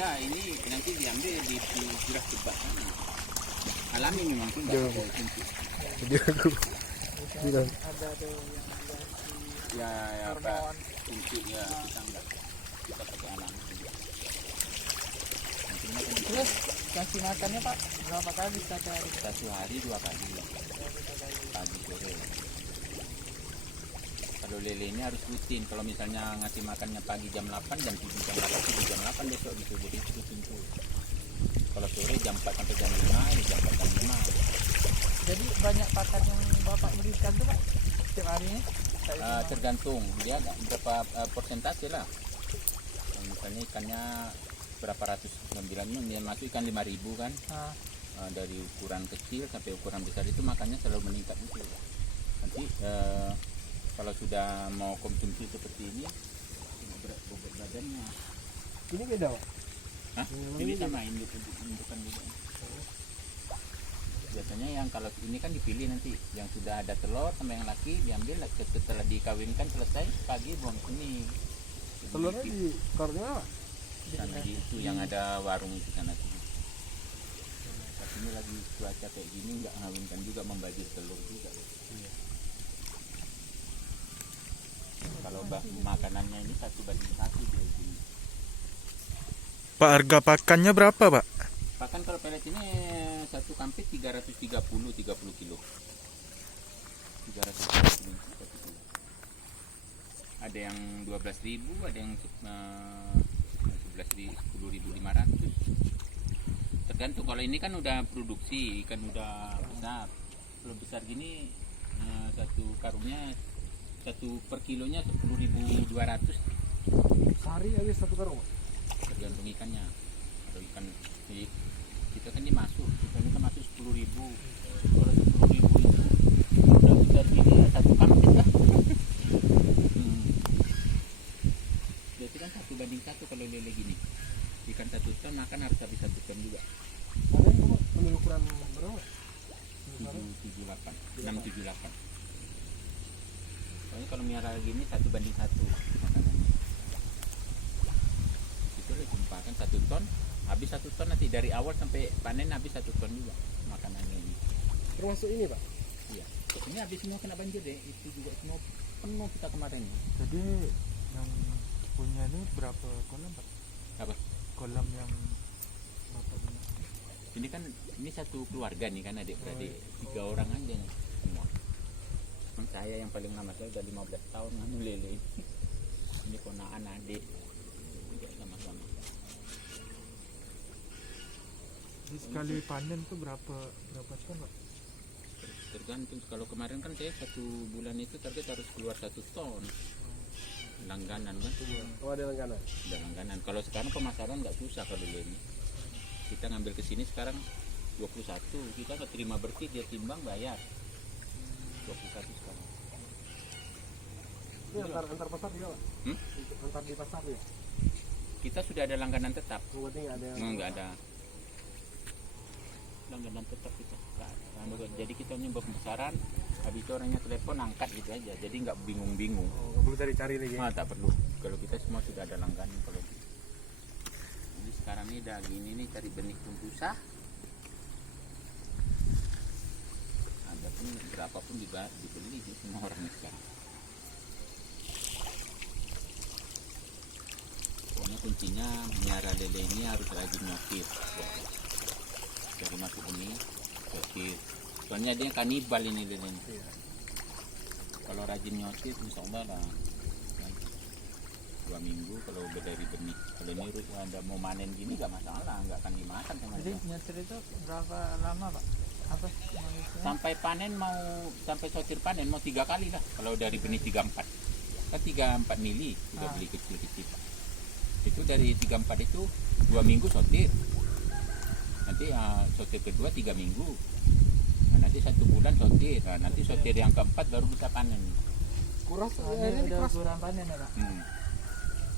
Enggak, ini nanti diambil di curah cepat sana. Alami memang tuh enggak ada kunci. Jadi aku bilang Ada tuh yang dikasih Ya, ya apa hormon. kunci ya kita enggak. Kita pakai alami. Nantinya kan Terus kasih makannya Pak berapa kali satu hari? satu hari 2 kali. Pagi sore. Kalau lele ini harus rutin. Kalau misalnya ngasih makannya pagi jam 8, jam 7, jam 8, 7, jam 8 besok gitu. Jadi itu tuh. Kalau sore jam 4 sampai jam 5, ya jam 4 jam 5. Jadi banyak pakan yang Bapak berikan tuh Pak setiap harinya? Tergantung dia ada berapa persentase lah. Misalnya ikannya berapa ratus bilangnya dia masuk ikan 5.000 kan. Ah, Dari ukuran kecil sampai ukuran besar itu makannya selalu meningkat itu. Nanti kalau sudah mau konsumsi seperti ini berat bobot badannya. ini beda Pak. Hah? Ini sama indukan juga. Biasanya yang kalau ini kan dipilih nanti yang sudah ada telur sama yang laki diambil setelah dikawinkan selesai pagi buang sini. Telurnya di kornya Pak. Sana itu yang ada warung itu sana sini. Tapi ini lagi cuaca kayak gini nggak ngawinkan juga membagi telur juga. Kalau makanannya ini 1:1 dia ini. Pak, harga pakannya berapa Pak? Bahkan kalau pelet ini satu kampit 330 kilo. 330 kilo. Ada yang 12.000, ada yang 10.500. Tergantung. Kalau ini kan udah produksi, ikan udah besar. Kalau besar gini satu karungnya per kilonya 10.200. Sehari habis satu karung Pak. Tergantung ikannya. Kalau ikan kita kan ini masuk, ikan kita masuk 10.000. Kalau 10.000 itu udah besar gini ya satu kampit lah. Berarti kan 1:1 kalau lele gini. Ikan 1 ton makan harus habis 1 ton juga. Ada yang Pak ambil ukuran berapa? 678. Soalnya kalau miara gini 1:1 makanannya. Itu lah jumpakan 1 ton, habis 1 ton nanti dari awal sampai panen habis 1 ton juga makanannya ini. Termasuk ini Pak. Iya. Ini habis semua kena banjir deh. Itu juga semua penuh kita kemarin. jadi yang punya ini berapa kolam Pak? Apa? Kolam yang Bapak punya? Ini kan ini satu keluarga nih kan adik-beradik 3 orang aja nih semua. Memang saya yang paling lama, saya udah 15 tahun nganu lele. Ini ponakan adik juga sama-sama. Jadi sekali panen tuh berapa ton Pak? Tergantung. Kalau kemarin kan saya 1 bulan itu target harus keluar 1 ton langganan kan. Oh, ada langganan. Udah langganan. Kalau sekarang pemasaran nggak susah kalau lele. Kita ngambil ke sini sekarang 21, kita nggak terima bersih, dia timbang bayar 21 sekarang. Ini antar pasar juga Pak. Antar di pasar ya. Kita sudah ada langganan tetap. Berarti nggak ada yang Nggak ada langganan tetap kita. Nggak ada. Jadi kita hanya pembesaran, habis itu orangnya telepon angkat gitu aja. Jadi nggak bingung-bingung. Oh, nggak perlu cari-cari lagi. Tak perlu. Kalau kita semua sudah ada langganan kalau gitu. Ini sekarang ini udah gini nih, cari benih pun susah. Ada pun berapapun dibeli sih semua orang sekarang. Pokoknya kuncinya miara lele ini harus rajin nyokir. Dari masuk ini nyokir. Soalnya dia kanibal ini lele ini. Iya. Kalau rajin nyokir insya Allah lah 2 minggu kalau udah dari benih. Kalau ini ada mau manen gini nggak masalah, nggak akan dimakan sama Jadi dia. nyetir itu berapa lama Pak? Apa? Sampai panen sampai sortir panen mau 3 kali lah. Kalau dari benih 34 kan 34 mili udah beli kecil-kecil. Itu dari 34 itu 2 minggu sortir. Nanti sortir kedua 3 minggu. Nah, nanti 1 bulan sortir. Nah, nanti sortir yang keempat baru bisa panen. Kuras Ini airnya udah dikuras. kurang panen ya Pak?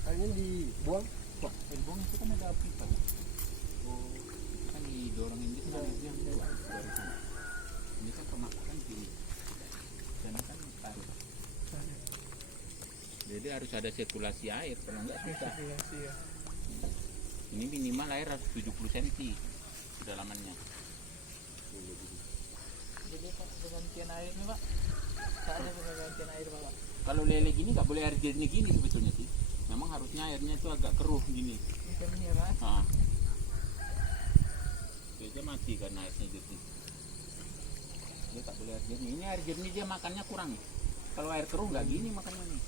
Airnya dibuang. Wah, buang itu kan ada pipa. Oh, itu kan didorongin gitu kan itu yang keluar dari sana. Ini kan pemakan di sana kan tarik. Jadi harus ada sirkulasi air, kalau enggak susah. Sirkulasi ya. Ini minimal air harus 70 cm kedalamannya. Jadi Pak, pergantian air nih Pak. Tak ada pergantian air Pak. Kalau lele gini nggak boleh air jernih gini sebetulnya sih. Memang harusnya airnya itu agak keruh gini. Macam ini ya Pak. Nah. Dia mati karena airnya jernih. Dia tak boleh air jernih. Ini air jernih dia makannya kurang. Kalau air keruh nggak gini makannya nih.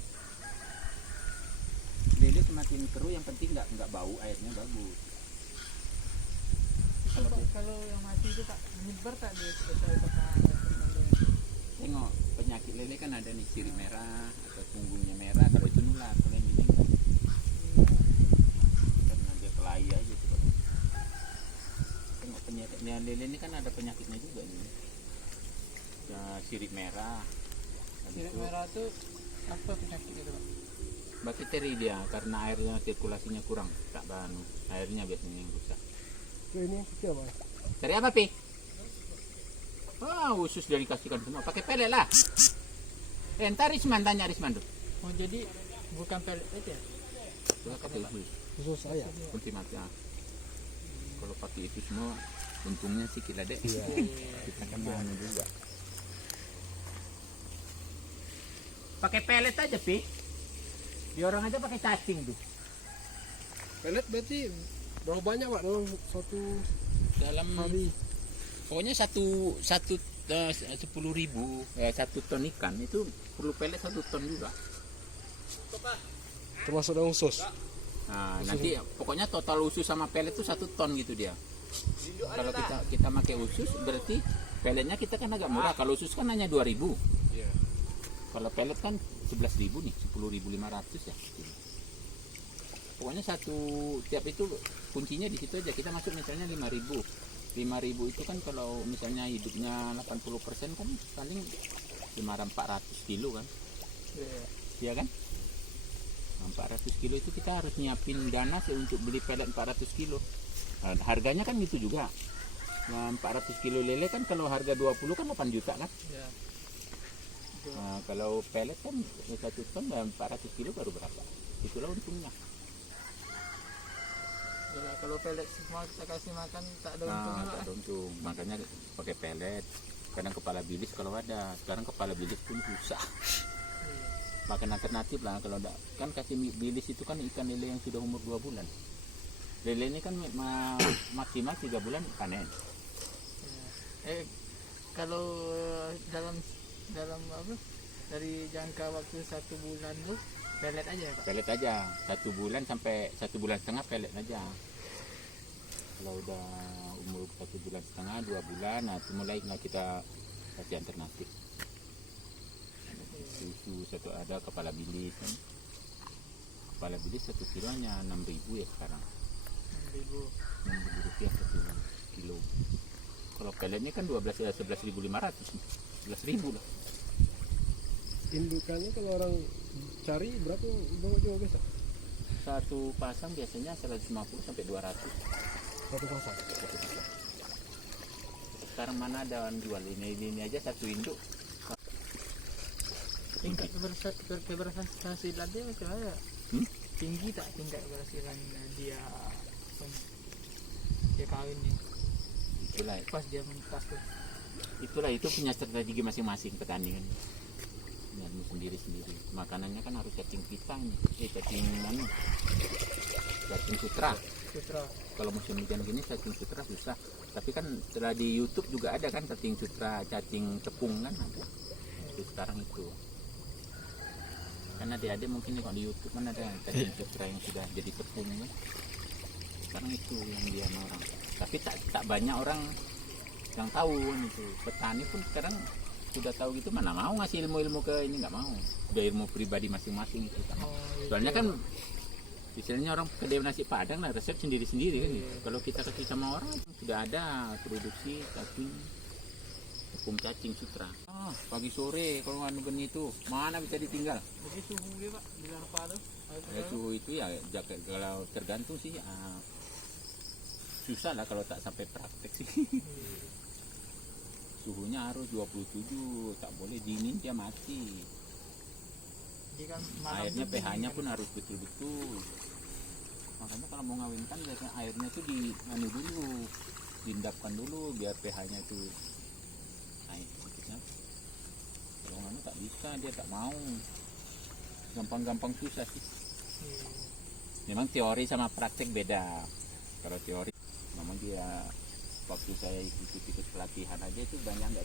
Lele semakin keruh yang penting nggak bau, airnya bagus. Itu, Pak, kalau yang mati itu Pak menyebar tak dia sesuai sama Tengok penyakit lele kan ada nih sirip merah atau punggungnya merah, kalau itu nular, kalau yang ini enggak. Karena dia kelahi aja tuh. Pak. Tengok penyakitnya lele ini kan ada penyakitnya juga nih. Ya, sirip merah. Habis sirip itu merah itu apa penyakit itu Pak? bakteri dia karena airnya sirkulasinya kurang, tak banu. Airnya biasanya yang rusak. Ini yang kecil Mas. Cari apa, Pi? Oh, usus dia dikasihkan semua. Pakai pelet lah. Entar Risman tanya Risman tuh. Oh jadi bukan pelet itu ya? Coba pakai usus. Khusus saya. Ultimat ya. Kalau pakai itu semua, untungnya sih kita deh. Iya. Kita kan bahan juga. Pakai pelet aja, Pi. Di orang aja pakai cacing tuh. Pelet berarti berapa banyak Pak dalam satu Dalam hari? pokoknya 10.000 1 ton ikan itu perlu pelet 1 ton juga. Termasuk daun sos. Nah, nanti pokoknya total usus sama pelet itu 1 ton gitu dia. Kalau kita pakai usus berarti peletnya kita kan agak murah. Kalau usus kan hanya 2.000. Iya. Kalau pelet kan 11.000 nih, 10.500 ya. Pokoknya tiap itu kuncinya di situ aja. Kita masuk misalnya 5.000. 5.000 itu kan kalau misalnya hidupnya 80% kan paling 400 kilo kan. Iya kan? Nah, 400 kilo itu kita harus nyiapin dana untuk beli pelet 400 kilo. Nah, harganya kan gitu juga. Nah, 400 kilo lele kan kalau harga 20 kan 8 juta kan. Ya. Nah, kalau pelet kan 1 ton 400 kilo baru berapa? Itulah untungnya. Ya, kalau pelet semua kita kasih makan tak ada Nah, untungnya tak Pak. ada untung. Makanya pakai pelet. Kadang kepala bilis kalau ada. Sekarang kepala bilis pun susah. Makan alternatif lah kalau enggak. Kan kasih bilis itu kan ikan lele yang sudah umur 2 bulan. Lele ini kan maksimal 3 bulan panen. Ya. Kalau dalam apa dari jangka waktu 1 bulan tuh pelet aja ya Pak? Pelet aja 1 bulan sampai 1 bulan setengah pelet aja. Kalau udah umur 1 bulan setengah 2 bulan, nah itu mulai kita kasih alternatif. Susu satu ada kepala bilis kan. Kepala bilis 1 kilo hanya 6.000 ya sekarang. 6.000. 6.000 rupiah 1 kilo. Kalau pelet ini kan 11.500, 11.000 lah. Indukannya kalau orang cari berapa bawa jual biasa? Satu pasang biasanya 150 sampai 200. Satu pasang. Satu pasang. Sekarang mana ada orang jual ini aja 1 induk. Tingkat keberhasilan dia macam mana? Tinggi tak tingkat keberhasilan dia kawin nih? Itulah, Pas dia mentas tuh. itu punya strategi masing-masing petani kan. Ilmu sendiri-sendiri. Makanannya kan harus cacing pisang, cacing sutra. Kalau musim hujan gini cacing sutra susah. Tapi kan setelah di YouTube juga ada kan cacing sutra, cacing tepung kan ada. Itu sekarang itu. Kan adik-adik mungkin kalau di YouTube kan ada cacing sutra yang sudah jadi tepung kan. Sekarang itu yang dia orang. Tapi tak banyak orang yang tahu kan itu. Petani pun sekarang sudah tahu gitu, mana mau ngasih ilmu-ilmu ke ini, nggak mau. Udah ilmu pribadi masing-masing itu kan. Soalnya kan misalnya orang kedai nasi padang lah resep sendiri-sendiri kan. Kalau kita kasih sama orang sudah ada produksi cacing tepung cacing sutra. Pagi sore kalau nganu geni itu mana bisa ditinggal. Jadi suhu dia Pak di apa tuh? Suhu itu ya kalau tergantung sih susah lah kalau tak sampai praktek sih. Suhunya harus 27, tak boleh dingin dia mati. Jadi kan Airnya pH-nya pun harus betul-betul. Makanya kalau mau ngawinkan biasanya airnya tuh di anu dulu, diendapkan dulu biar pH-nya tuh naik sedikitnya. Kalau anu tak bisa, dia tak mau. Gampang-gampang susah sih. Memang teori sama praktek beda. Kalau teori, memang dia waktu saya ikut pelatihan aja itu banyak nggak